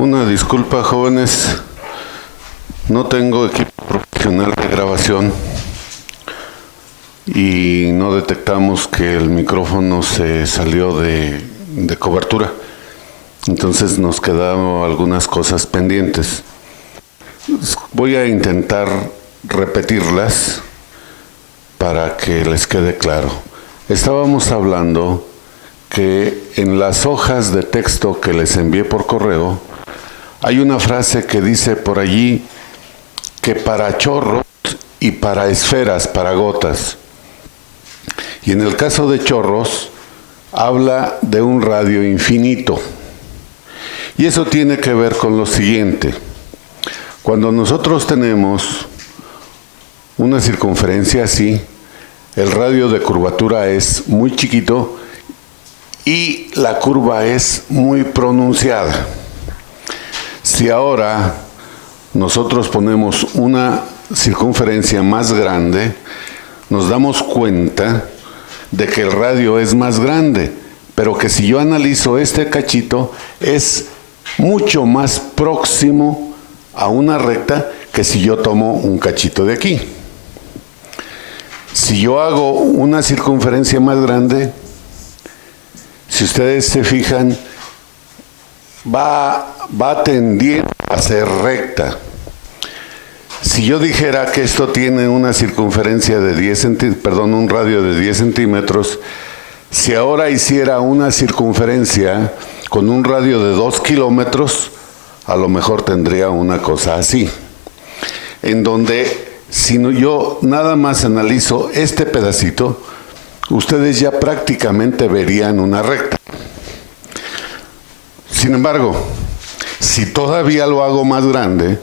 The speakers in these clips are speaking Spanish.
Una disculpa, jóvenes, no tengo equipo profesional de grabación y no detectamos que el micrófono se salió de cobertura. Entonces nos quedaron algunas cosas pendientes. Voy a intentar repetirlas para que les quede claro. Estábamos hablando que en las hojas de texto que les envié por correo, hay una frase que dice por allí que para chorros y para esferas, para gotas. Y en el caso de chorros, habla de un radio infinito. Y eso tiene que ver con lo siguiente. Cuando nosotros tenemos una circunferencia así, el radio de curvatura es muy chiquito y la curva es muy pronunciada. Si ahora nosotros ponemos una circunferencia más grande, nos damos cuenta de que el radio es más grande, pero que si yo analizo este cachito, es mucho más próximo a una recta que si yo tomo un cachito de aquí. Si yo hago una circunferencia más grande, si ustedes se fijan, va tendiendo a ser recta. Si yo dijera que esto tiene una circunferencia de 10 un radio de 10 centímetros, si ahora hiciera una circunferencia con un radio de 2 kilómetros, a lo mejor tendría una cosa así, en donde si yo nada más analizo este pedacito, ustedes ya prácticamente verían una recta. Sin embargo, si todavía lo hago más grande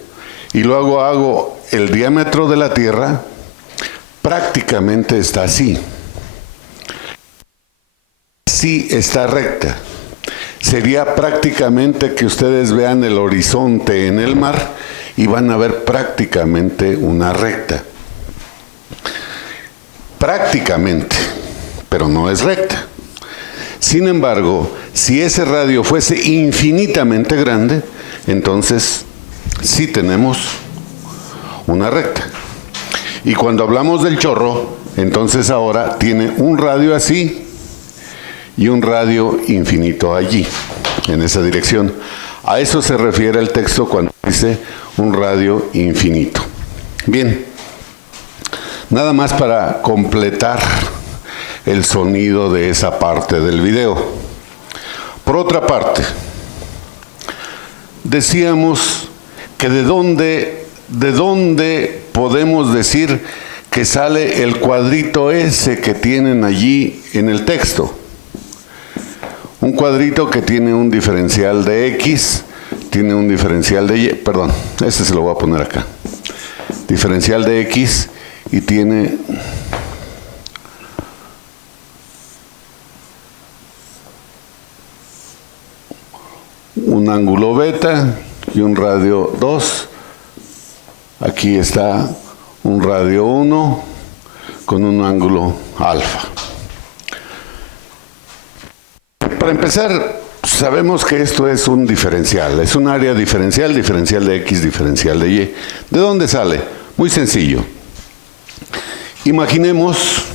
y luego hago el diámetro de la Tierra, prácticamente está así. Sí está recta. Sería prácticamente que ustedes vean el horizonte en el mar y van a ver prácticamente una recta. Prácticamente, pero no es recta. Sin embargo, si ese radio fuese infinitamente grande, entonces sí tenemos una recta. Y cuando hablamos del chorro, entonces ahora tiene un radio así y un radio infinito allí, en esa dirección. A eso se refiere el texto cuando dice un radio infinito. Bien, nada más para completar el sonido de esa parte del video. Por otra parte, decíamos que de dónde podemos decir que sale el cuadrito ese que tienen allí en el texto. Un cuadrito que tiene un diferencial de X, tiene un diferencial de Y, perdón, este se lo voy a poner acá. Diferencial de X y tiene un ángulo beta y un radio 2. Aquí está un radio 1 con un ángulo alfa. Para empezar, sabemos que esto es un diferencial, es un área diferencial, diferencial de X, diferencial de Y. ¿De dónde sale? Muy sencillo. Imaginemos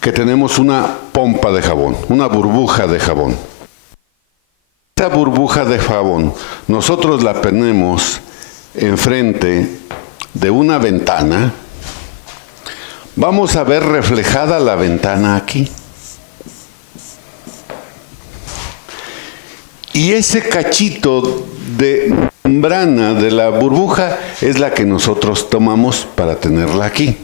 que tenemos una pompa de jabón, una burbuja de jabón. Esa burbuja de jabón, nosotros la ponemos enfrente de una ventana. Vamos a ver reflejada la ventana aquí. Y ese cachito de membrana de la burbuja es la que nosotros tomamos para tenerla aquí.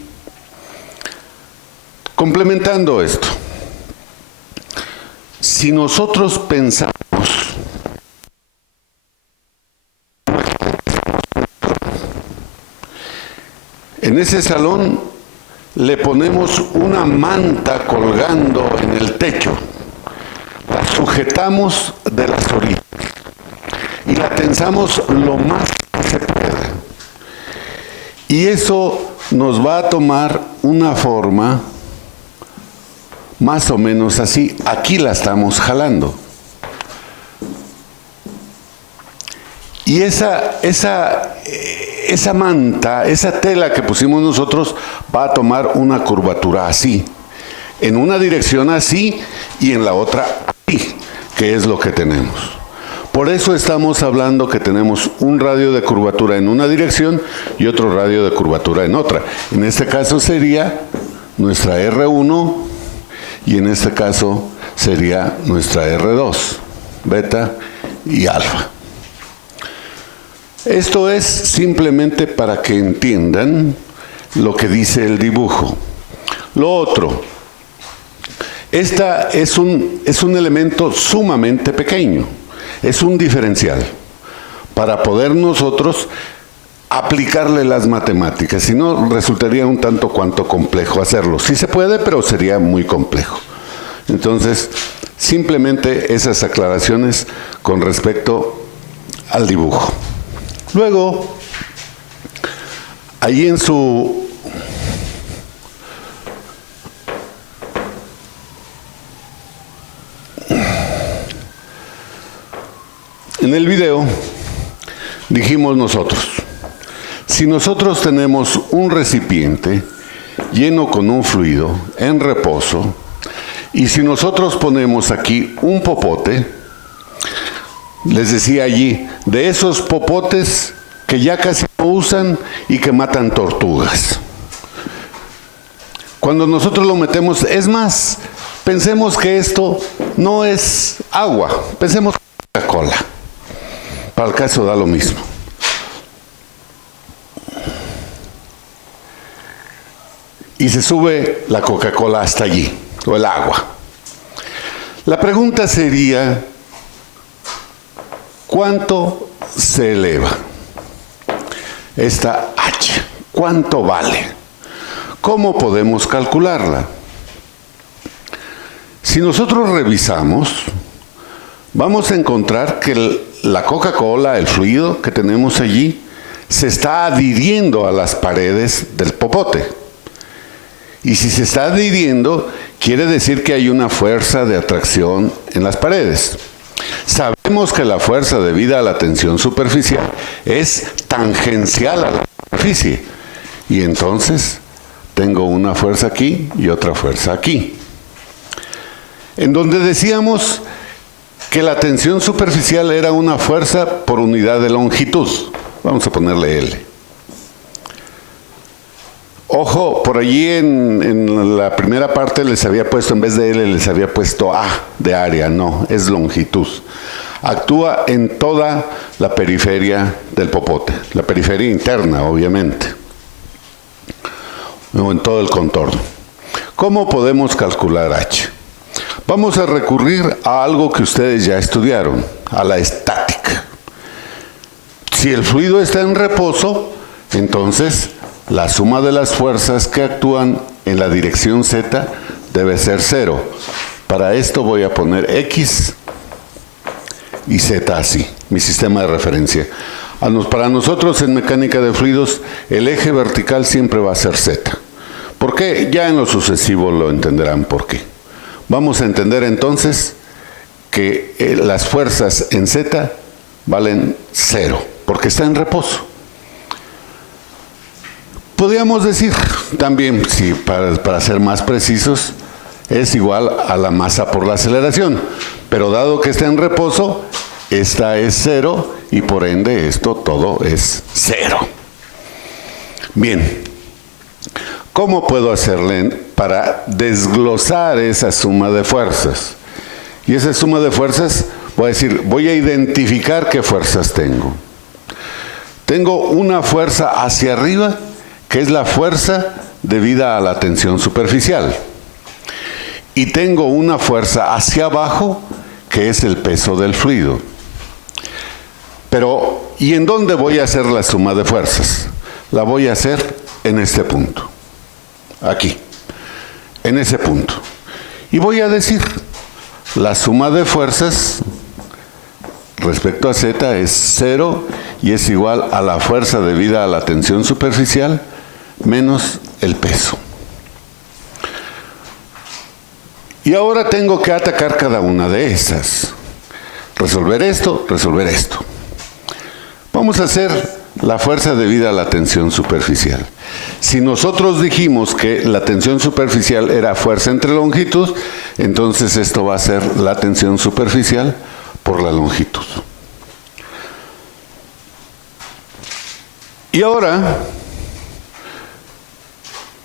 Complementando esto, si nosotros pensamos en ese salón, le ponemos una manta colgando en el techo. La sujetamos de las orillas y la tensamos lo más que se pueda. Y eso nos va a tomar una forma más o menos así. Aquí la estamos jalando. Y esa manta, esa tela que pusimos nosotros va a tomar una curvatura así. En una dirección así y en la otra así, que es lo que tenemos. Por eso estamos hablando que tenemos un radio de curvatura en una dirección y otro radio de curvatura en otra. En este caso sería nuestra R1 y en este caso sería nuestra R2, beta y alfa. Esto es simplemente para que entiendan lo que dice el dibujo. Lo otro, esta es un elemento sumamente pequeño, es un diferencial para poder nosotros aplicarle las matemáticas, si no resultaría un tanto cuanto complejo hacerlo. Sí se puede, pero sería muy complejo. Entonces, simplemente esas aclaraciones con respecto al dibujo. Luego, ahí en el video dijimos nosotros, si nosotros tenemos un recipiente lleno con un fluido en reposo, y si nosotros ponemos aquí un popote, les decía allí, de esos popotes que ya casi no usan y que matan tortugas. Cuando nosotros lo metemos, es más, pensemos que esto no es agua, pensemos que es Coca-Cola. Para el caso da lo mismo. Y se sube la Coca-Cola hasta allí, o el agua. La pregunta sería, ¿cuánto se eleva esta H? ¿Cuánto vale? ¿Cómo podemos calcularla? Si nosotros revisamos, vamos a encontrar que la Coca-Cola, el fluido que tenemos allí, se está adhiriendo a las paredes del popote. Y si se está adhiriendo, quiere decir que hay una fuerza de atracción en las paredes. Sabemos que la fuerza debida a la tensión superficial es tangencial a la superficie. Y entonces tengo una fuerza aquí y otra fuerza aquí. En donde decíamos que la tensión superficial era una fuerza por unidad de longitud. Vamos a ponerle L. Ojo, por allí en la primera parte les había puesto, en vez de L, les había puesto A de área. No, es longitud. Actúa en toda la periferia del popote, la periferia interna, obviamente, o en todo el contorno. ¿Cómo podemos calcular H? Vamos a recurrir a algo que ustedes ya estudiaron, a la estática. Si el fluido está en reposo, entonces la suma de las fuerzas que actúan en la dirección Z debe ser 0. Para esto voy a poner X y Z así, mi sistema de referencia. Para nosotros en mecánica de fluidos, el eje vertical siempre va a ser Z. ¿Por qué? Ya en lo sucesivo lo entenderán por qué. Vamos a entender entonces que las fuerzas en Z valen 0, porque está en reposo. Podríamos decir también, si para ser más precisos, es igual a la masa por la aceleración. Pero dado que está en reposo, esta es 0 y por ende esto todo es 0. Bien, ¿cómo puedo hacerle para desglosar esa suma de fuerzas? Y esa suma de fuerzas, voy a identificar qué fuerzas tengo. Tengo una fuerza hacia arriba, que es la fuerza debida a la tensión superficial. Y tengo una fuerza hacia abajo, que es el peso del fluido. Pero, ¿y en dónde voy a hacer la suma de fuerzas? La voy a hacer en este punto. Aquí. En ese punto. Y voy a decir, la suma de fuerzas respecto a Z es 0 y es igual a la fuerza debida a la tensión superficial menos el peso. Y ahora tengo que atacar cada una de esas. Resolver esto, resolver esto. Vamos a hacer la fuerza debida a la tensión superficial. Si nosotros dijimos que la tensión superficial era fuerza entre longitud, entonces esto va a ser la tensión superficial por la longitud. Y ahora,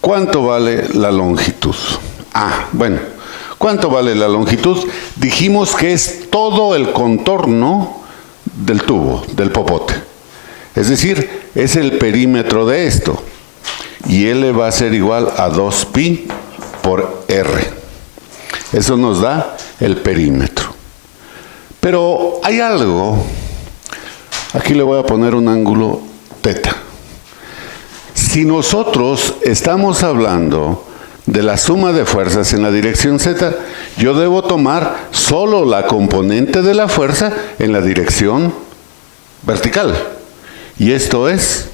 ¿cuánto vale la longitud? Bueno, ¿cuánto vale la longitud? Dijimos que es todo el contorno del tubo, del popote. Es decir, es el perímetro de esto. Y L va a ser igual a 2pi por R. Eso nos da el perímetro. Pero hay algo, aquí le voy a poner un ángulo teta. Si nosotros estamos hablando de la suma de fuerzas en la dirección Z, yo debo tomar solo la componente de la fuerza en la dirección vertical. Y esto es,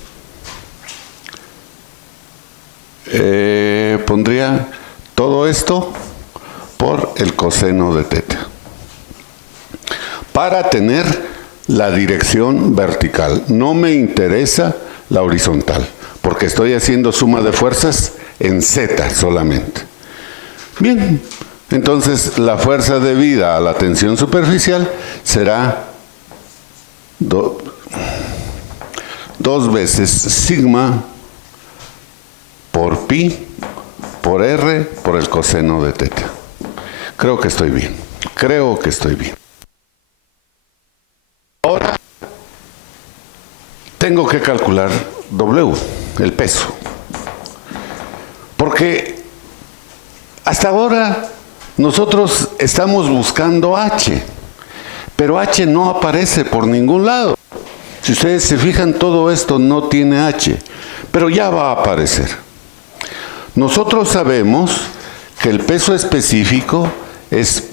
pondría todo esto por el coseno de teta, para tener la dirección vertical. No me interesa la horizontal, porque estoy haciendo suma de fuerzas en Z solamente. Bien, entonces la fuerza debida a la tensión superficial será 2 veces sigma por pi por R por el coseno de teta. Creo que estoy bien. Ahora tengo que calcular W, el peso. Porque hasta ahora nosotros estamos buscando H, pero H no aparece por ningún lado. Si ustedes se fijan, todo esto no tiene H, pero ya va a aparecer. Nosotros sabemos que el peso específico es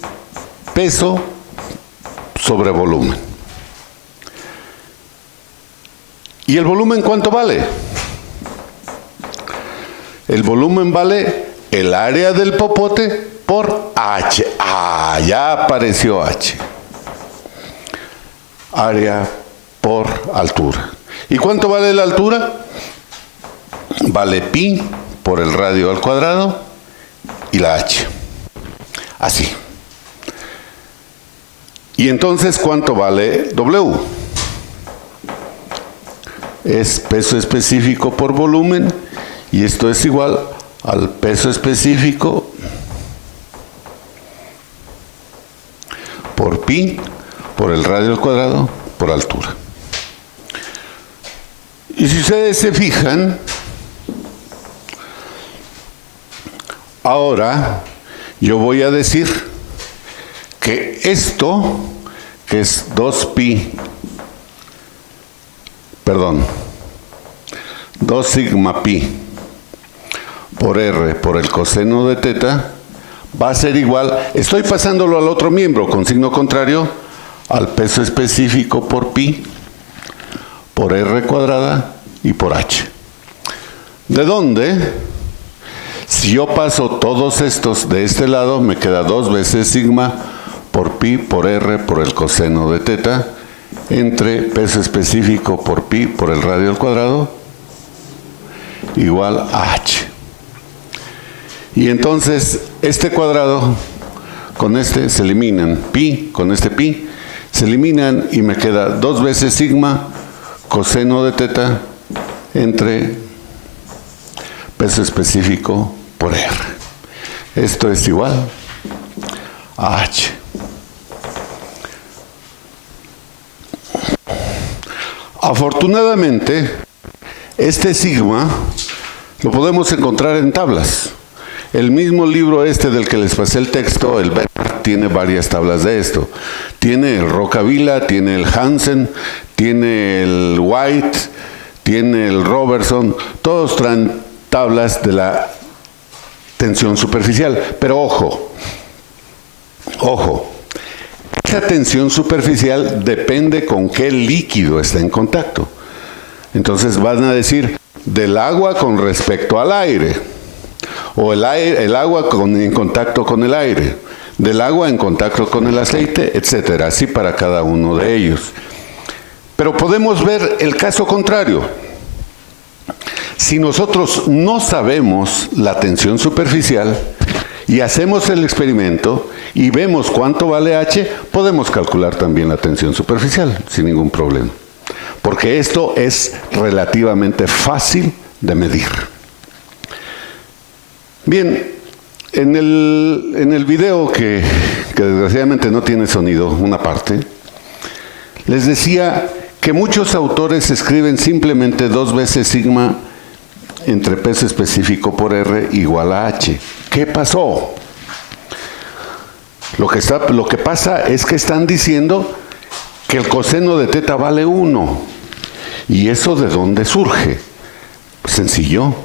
peso sobre volumen. ¿Y el volumen cuánto vale? El volumen vale el área del popote por H. Ya apareció H. Área por altura. ¿Y cuánto vale la altura? Vale pi por el radio al cuadrado y la H. Así. ¿Y entonces cuánto vale W? Es peso específico por volumen, y esto es igual al peso específico por pi por el radio al cuadrado por altura. Y si ustedes se fijan, ahora yo voy a decir que esto, que es 2 sigma pi por R por el coseno de teta, va a ser igual, estoy pasándolo al otro miembro con signo contrario, al peso específico por pi por R cuadrada y por H. ¿De dónde? Si yo paso todos estos de este lado, me queda 2 veces sigma por pi por R por el coseno de teta, entre peso específico por pi por el radio al cuadrado igual a H. Y entonces este cuadrado con este se eliminan, pi con este pi se eliminan, y me queda 2 veces sigma coseno de teta entre peso específico por R. Esto es igual a H. Afortunadamente, este sigma lo podemos encontrar en tablas. El mismo libro del que les pasé el texto, el Bernard, tiene varias tablas de esto. Tiene el Rocavilla, tiene el Hansen, tiene el White, tiene el Robertson. Todos traen tablas de la tensión superficial. Pero ojo, esa tensión superficial depende con qué líquido está en contacto. Entonces van a decir del agua con respecto al aire, o el agua en contacto con el aire, del agua en contacto con el aceite, etcétera, así para cada uno de ellos. Pero podemos ver el caso contrario. Si nosotros no sabemos la tensión superficial y hacemos el experimento y vemos cuánto vale H, podemos calcular también la tensión superficial sin ningún problema. Porque esto es relativamente fácil de medir. Bien, en el video que desgraciadamente no tiene sonido, una parte, les decía que muchos autores escriben simplemente 2 veces sigma entre peso específico por R igual a H. ¿Qué pasó? Lo que pasa es que están diciendo que el coseno de teta vale 1. ¿Y eso de dónde surge? Sencillo.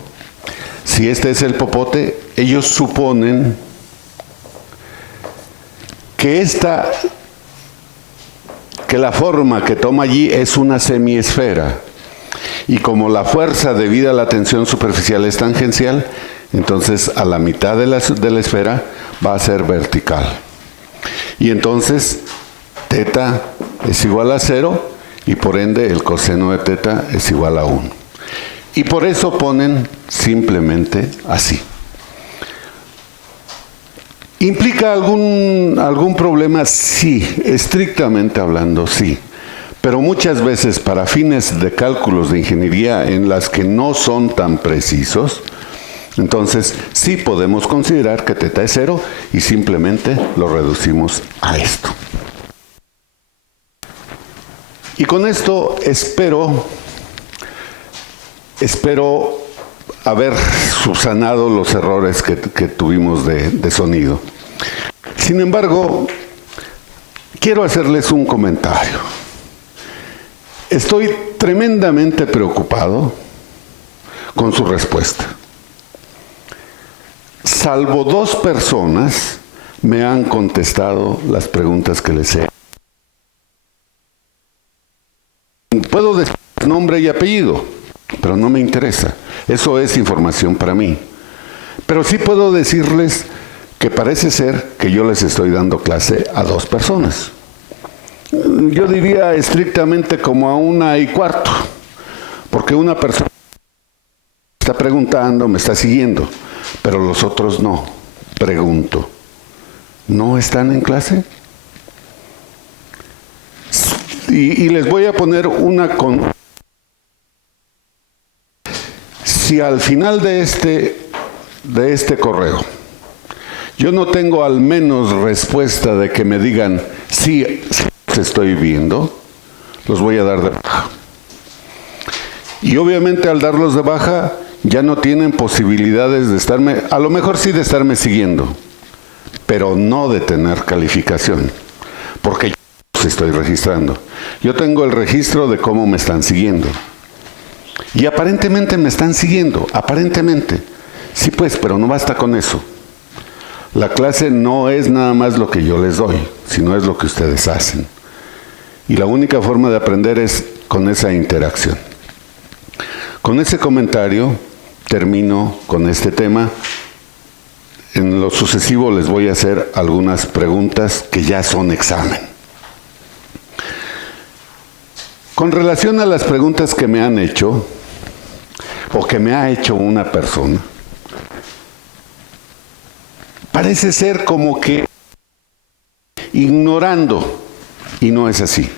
Si este es el popote, ellos suponen que la forma que toma allí es una semiesfera. Y como la fuerza debida a la tensión superficial es tangencial, entonces a la mitad de la esfera va a ser vertical. Y entonces teta es igual a 0 y por ende el coseno de teta es igual a 1. Y por eso ponen simplemente así. ¿Implica algún problema? Sí, estrictamente hablando, sí. Pero muchas veces para fines de cálculos de ingeniería en las que no son tan precisos, entonces sí podemos considerar que teta es 0 y simplemente lo reducimos a esto. Y con esto espero haber subsanado los errores que tuvimos de sonido. Sin embargo, quiero hacerles un comentario. Estoy tremendamente preocupado con su respuesta. Salvo 2 personas me han contestado las preguntas que les he. Puedo decir nombre y apellido, pero no me interesa. Eso es información para mí. Pero sí puedo decirles que parece ser que yo les estoy dando clase a 2 personas. Yo diría estrictamente como a 1:15, porque una persona me está preguntando, me está siguiendo, pero los otros no. Pregunto, ¿no están en clase? Y les voy a poner si al final de este correo yo no tengo al menos respuesta de que me digan sí, estoy viendo, los voy a dar de baja. Y obviamente al darlos de baja ya no tienen posibilidades de estarme, a lo mejor sí de estarme siguiendo, pero no de tener calificación, porque yo los estoy registrando. Yo tengo el registro de cómo me están siguiendo. Y aparentemente me están siguiendo, aparentemente. Sí pues, pero no basta con eso. La clase no es nada más lo que yo les doy, sino es lo que ustedes hacen. Y la única forma de aprender es con esa interacción. Con ese comentario termino con este tema. En lo sucesivo les voy a hacer algunas preguntas que ya son examen. Con relación a las preguntas que me han hecho, o que me ha hecho una persona, parece ser como que ignorando, y no es así.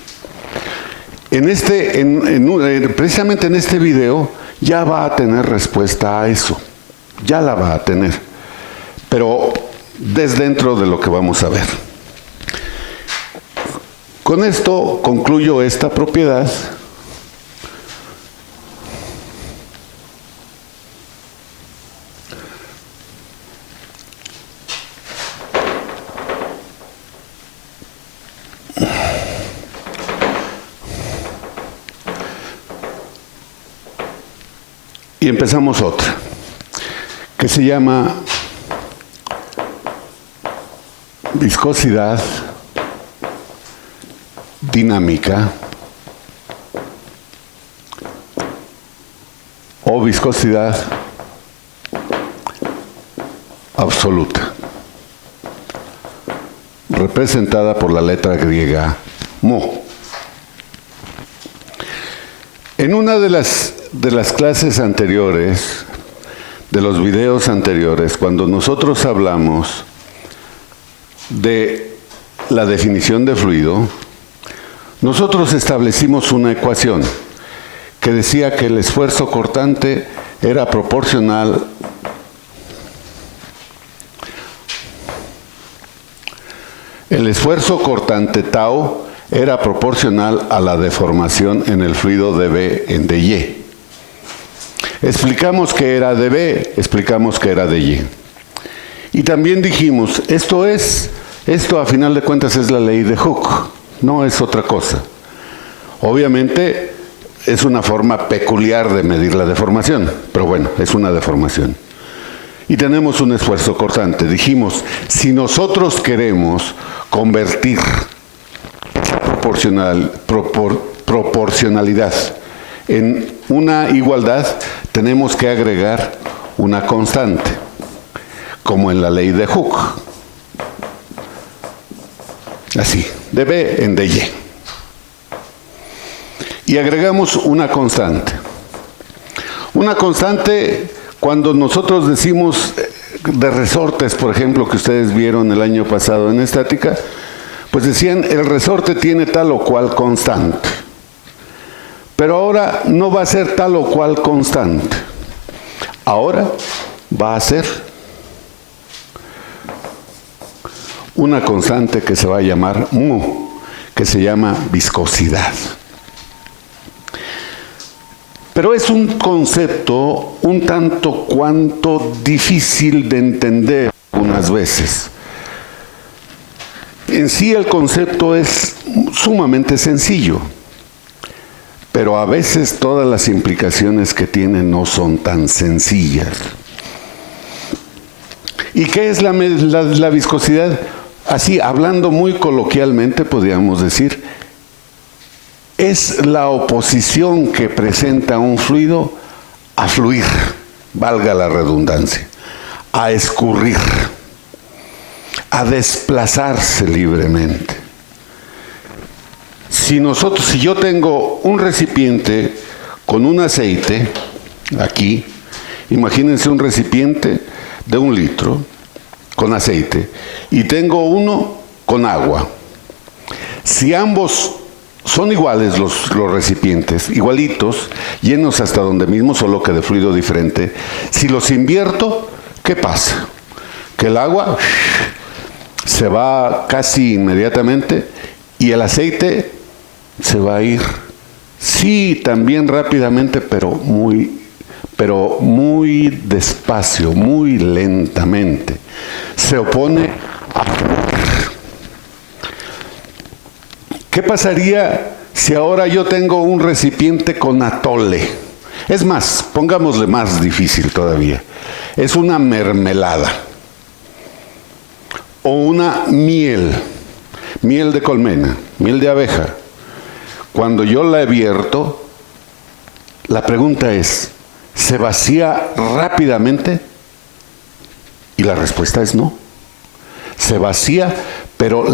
Precisamente en este video ya va a tener respuesta a eso, ya la va a tener, pero desde dentro de lo que vamos a ver. Con esto concluyo esta propiedad. Y empezamos otra, que se llama viscosidad dinámica o viscosidad absoluta, representada por la letra griega mo. En una de las clases anteriores, de los videos anteriores, cuando nosotros hablamos de la definición de fluido, nosotros establecimos una ecuación que decía que el esfuerzo cortante era proporcional tau era proporcional a la deformación en el fluido dB en dy. Explicamos que era dB, explicamos que era dy. Y también dijimos, esto a final de cuentas es la ley de Hooke, no es otra cosa. Obviamente es una forma peculiar de medir la deformación, pero bueno, es una deformación. Y tenemos un esfuerzo cortante. Dijimos, si nosotros queremos convertir proporcionalidad en una igualdad, tenemos que agregar una constante, como en la ley de Hooke. Así, dB en dy. Y agregamos una constante. Una constante, cuando nosotros decimos de resortes, por ejemplo, que ustedes vieron el año pasado en estática, pues decían, el resorte tiene tal o cual constante. Pero ahora no va a ser tal o cual constante. Ahora va a ser una constante que se va a llamar mu, que se llama viscosidad. Pero es un concepto un tanto cuanto difícil de entender algunas veces. En sí el concepto es sumamente sencillo, pero a veces todas las implicaciones que tiene no son tan sencillas. ¿Y qué es la viscosidad? Así, hablando muy coloquialmente, podríamos decir, es la oposición que presenta un fluido a fluir, valga la redundancia, a escurrir, a desplazarse libremente. Si yo tengo un recipiente con un aceite, aquí, imagínense un recipiente de 1 litro con aceite, y tengo uno con agua. Si ambos son iguales los recipientes, igualitos, llenos hasta donde mismo, solo que de fluido diferente, si los invierto, ¿qué pasa? Que el agua se va casi inmediatamente y el aceite se va a ir, sí, también rápidamente, pero muy despacio, muy lentamente. Se opone a fluir. ¿Qué pasaría si ahora yo tengo un recipiente con atole? Es más, pongámosle más difícil todavía. Es una mermelada o una miel de colmena, miel de abeja. Cuando yo la vierto, la pregunta es, ¿se vacía rápidamente? Y la respuesta es no. Se vacía, pero